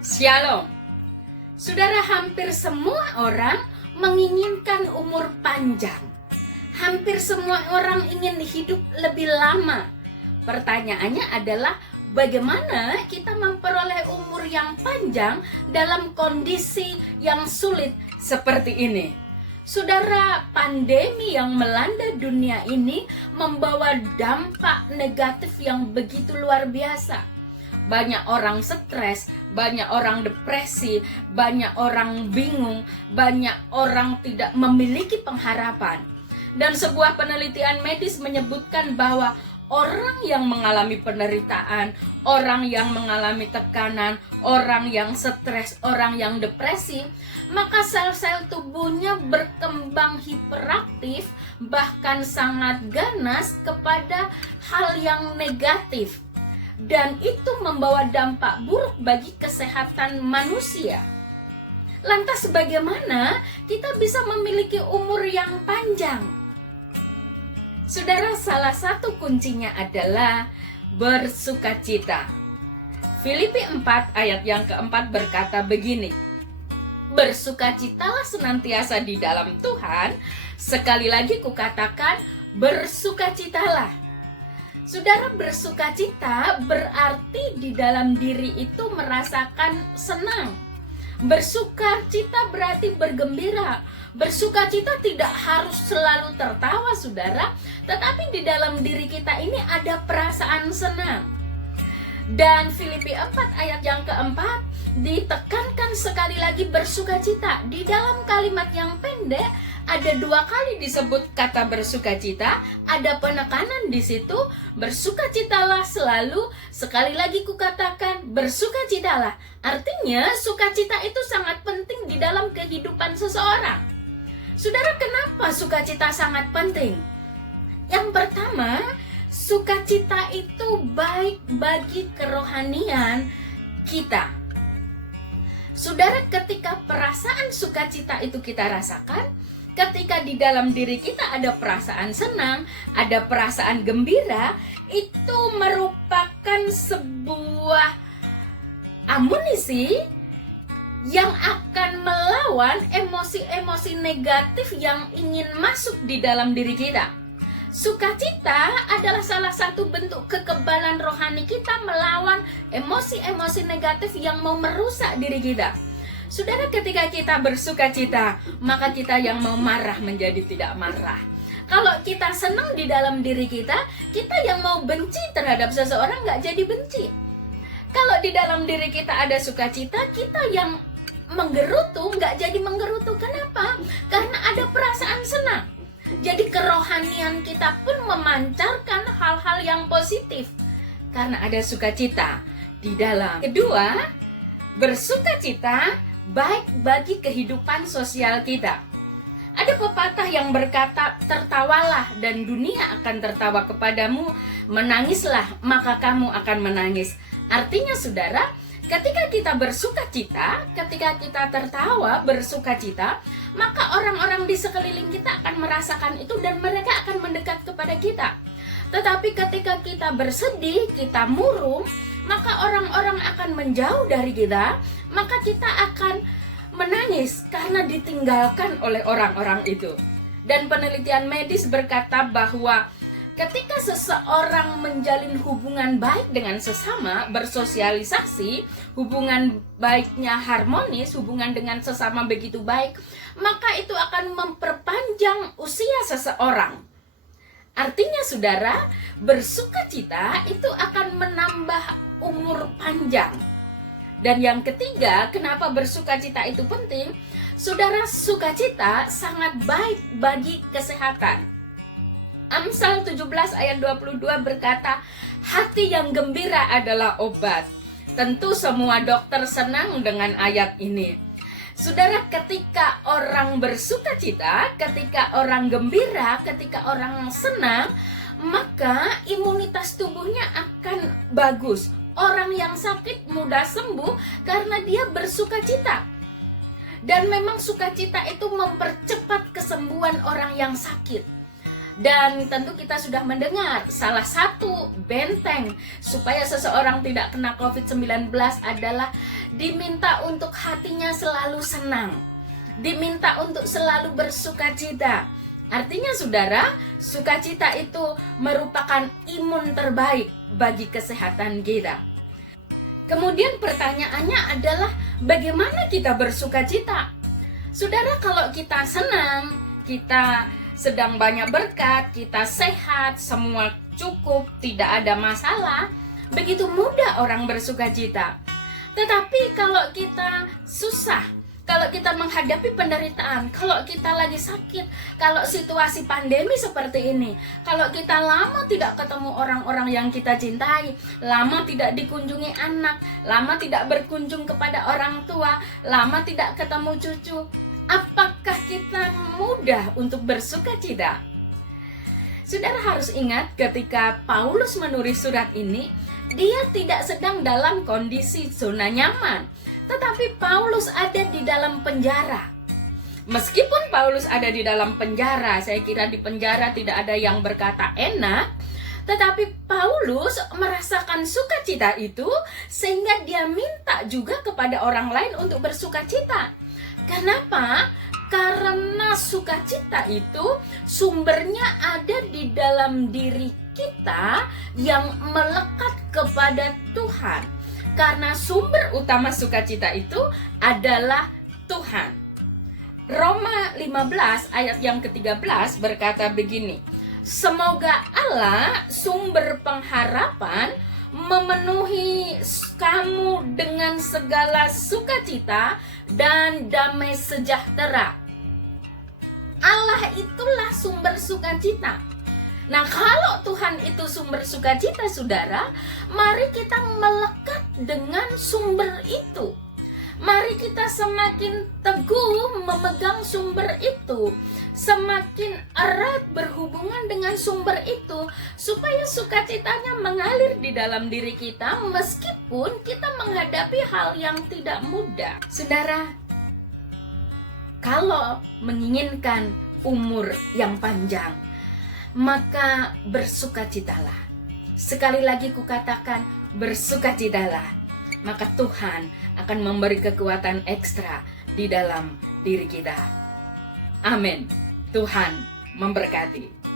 Shalom. Saudara, hampir semua orang menginginkan umur panjang. Hampir semua orang ingin hidup lebih lama. Pertanyaannya adalah bagaimana kita memperoleh umur yang panjang dalam kondisi yang sulit seperti ini. Saudara, pandemi yang melanda dunia ini membawa dampak negatif yang begitu luar biasa. Banyak orang stres, banyak orang depresi, banyak orang bingung, banyak orang tidak memiliki pengharapan. Dan sebuah penelitian medis menyebutkan bahwa orang yang mengalami penderitaan, orang yang mengalami tekanan, orang yang stres, orang yang depresi, maka sel-sel tubuhnya berkembang hiperaktif, bahkan sangat ganas kepada hal yang negatif. Dan itu membawa dampak buruk bagi kesehatan manusia. Lantas bagaimana kita bisa memiliki umur yang panjang? Saudara, salah satu kuncinya adalah bersukacita. Filipi 4 ayat yang keempat berkata begini, bersukacitalah senantiasa di dalam Tuhan, sekali lagi kukatakan bersukacitalah. Saudara, bersukacita berarti di dalam diri itu merasakan senang. Bersukacita berarti bergembira. Bersukacita tidak harus selalu tertawa, saudara, tetapi di dalam diri kita ini ada perasaan senang. Dan Filipi 4 ayat yang keempat ditekankan sekali lagi bersukacita. Di dalam kalimat yang pendek ada 2 kali disebut kata bersukacita, ada penekanan di situ, bersukacitalah selalu, sekali lagi kukatakan bersukacitalah. Artinya sukacita itu sangat penting di dalam kehidupan seseorang. Saudara, kenapa sukacita sangat penting? Yang pertama, sukacita itu baik bagi kerohanian kita. Saudara, ketika perasaan sukacita itu kita rasakan, ketika di dalam diri kita ada perasaan senang, ada perasaan gembira, itu merupakan sebuah amunisi yang akan melawan emosi-emosi negatif yang ingin masuk di dalam diri kita. Sukacita adalah salah satu bentuk kekebalan rohani kita melawan emosi-emosi negatif yang mau merusak diri kita. Saudara, ketika kita bersukacita, maka kita yang mau marah menjadi tidak marah. Kalau kita senang di dalam diri kita, kita yang mau benci terhadap seseorang nggak jadi benci. Kalau di dalam diri kita ada sukacita, kita yang menggerutu nggak jadi menggerutu. Kenapa? Karena ada perasaan senang. Jadi kerohanian kita pun memancarkan hal-hal yang positif karena ada sukacita di dalam. Kedua, bersukacita baik bagi kehidupan sosial kita. Ada pepatah yang berkata, tertawalah dan dunia akan tertawa kepadamu, menangislah maka kamu akan menangis. Artinya saudara, ketika kita bersukacita, ketika kita tertawa, bersukacita, maka orang-orang di sekeliling kita akan merasakan itu dan mereka akan mendekat kepada kita. Tetapi ketika kita bersedih, kita murung, maka orang-orang akan menjauh dari kita, maka kita akan menangis karena ditinggalkan oleh orang-orang itu. Dan penelitian medis berkata bahwa ketika seseorang menjalin hubungan baik dengan sesama, bersosialisasi, hubungan baiknya harmonis, hubungan dengan sesama begitu baik, maka itu akan memperpanjang usia seseorang. Artinya saudara, bersukacita itu akan menambah umur panjang. Dan yang ketiga, kenapa bersukacita itu penting? Saudara, sukacita sangat baik bagi kesehatan. Amsal 17 ayat 22 berkata, hati yang gembira adalah obat. Tentu semua dokter senang dengan ayat ini. Saudara, ketika orang bersukacita, ketika orang gembira, ketika orang senang, maka imunitas tubuhnya akan bagus. Orang yang sakit mudah sembuh karena dia bersukacita. Dan memang sukacita itu mempercepat kesembuhan orang yang sakit. Dan tentu kita sudah mendengar salah satu benteng supaya seseorang tidak kena COVID-19 adalah diminta untuk hatinya selalu senang, diminta untuk selalu bersukacita. Artinya saudara, sukacita itu merupakan imun terbaik bagi kesehatan kita. Kemudian pertanyaannya adalah bagaimana kita bersukacita? Saudara, kalau kita senang, kita sedang banyak berkat, kita sehat, semua cukup, tidak ada masalah, begitu mudah orang bersukacita. Tetapi kalau kita susah, kalau kita menghadapi penderitaan, kalau kita lagi sakit, kalau situasi pandemi seperti ini, kalau kita lama tidak ketemu orang-orang yang kita cintai, lama tidak dikunjungi anak, lama tidak berkunjung kepada orang tua, lama tidak ketemu cucu, apakah kita mudah untuk bersukacita? Saudara harus ingat ketika Paulus menulis surat ini, dia tidak sedang dalam kondisi zona nyaman, tetapi Paulus ada di dalam penjara. Meskipun Paulus ada di dalam penjara, saya kira di penjara tidak ada yang berkata enak, tetapi Paulus merasakan sukacita itu sehingga dia minta juga kepada orang lain untuk bersukacita. Kenapa? Karena sukacita itu sumbernya ada di dalam diri kita yang melekat kepada Tuhan. Karena sumber utama sukacita itu adalah Tuhan. Roma 15 ayat yang ke-13 berkata begini, semoga Allah sumber pengharapan memenuhi kamu dengan segala sukacita dan damai sejahtera. Allah itulah sumber sukacita. Nah, kalau Tuhan itu sumber sukacita, saudara, mari kita melekat dengan sumber itu. Mari kita semakin teguh memegang sumber itu, semakin erat berhubungan dengan sumber itu, supaya sukacitanya mengalir di dalam diri kita meskipun kita menghadapi hal yang tidak mudah. Saudara, kalau menginginkan umur yang panjang, maka bersukacitalah. Sekali lagi kukatakan, bersukacitalah. Maka Tuhan akan memberi kekuatan ekstra di dalam diri kita. Amin. Tuhan memberkati.